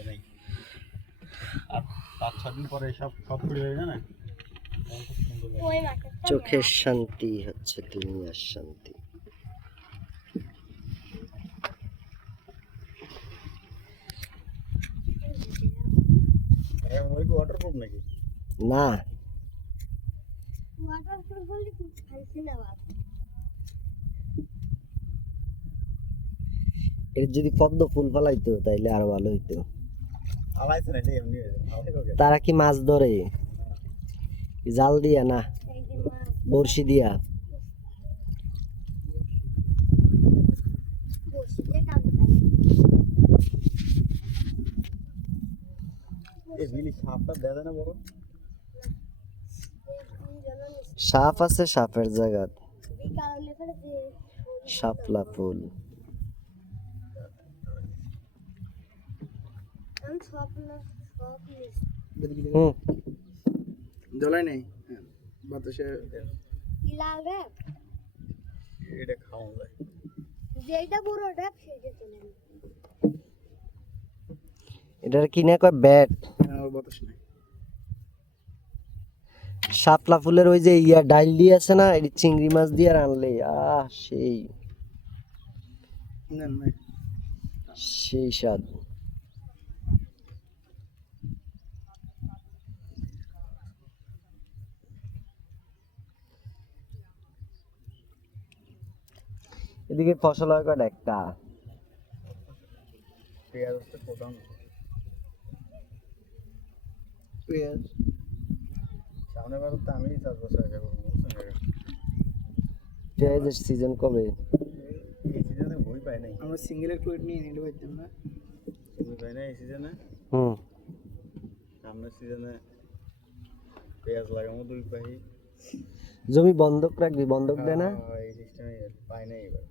দেয় নাই আর পাঁচ ছ দিন পরে সব সব হয়ে যায় না? চোখের শান্তি হচ্ছে দুনিয়ার শান্তি। হ্যাঁ না। যদি পদ্ম ফুল ফলাইতো তাইলে আরও ভালো হইতো। তারা কি মাছ ধরে? জাল দিয়া না? বড়শি দিয়া? সাপ আছে সাপের জায়গা শাপলা ফুল। হুম। জ্বলাই নেই? বাতাসে কি এটা খাওয়া যায়। যেটা বড় ডাব সেটা চলে না। এটার কয় ব্যাট? বাতাস নেই। শাপলা ফুলের ওই যে ইয়া ডাইল দিয়ে আছে না এটি চিংড়ি মাছ দিয়ে রানলে আহ সেই। সেই স্বাদ। এদিকে ফসল হয় কয়টা? একটা। পেঁয়াজ হচ্ছে প্রধান। পেঁয়াজ। সামনে বার তো আমি? পেঁয়াজের সিজন কবে? এই সিজনে বই পাই নাই। আমরা সিঙ্গেল একটু ওয়েট নিয়ে নিতে পারতাম না। বই পাই নাই এই সিজনে হুম। সামনের সিজনে পেঁয়াজ লাগাবো দুই পাহি। জমি বন্ধক রাখবি বন্ধক দেয় না? হ্যাঁ, এই সিস্টেমে পাই নাই এবার।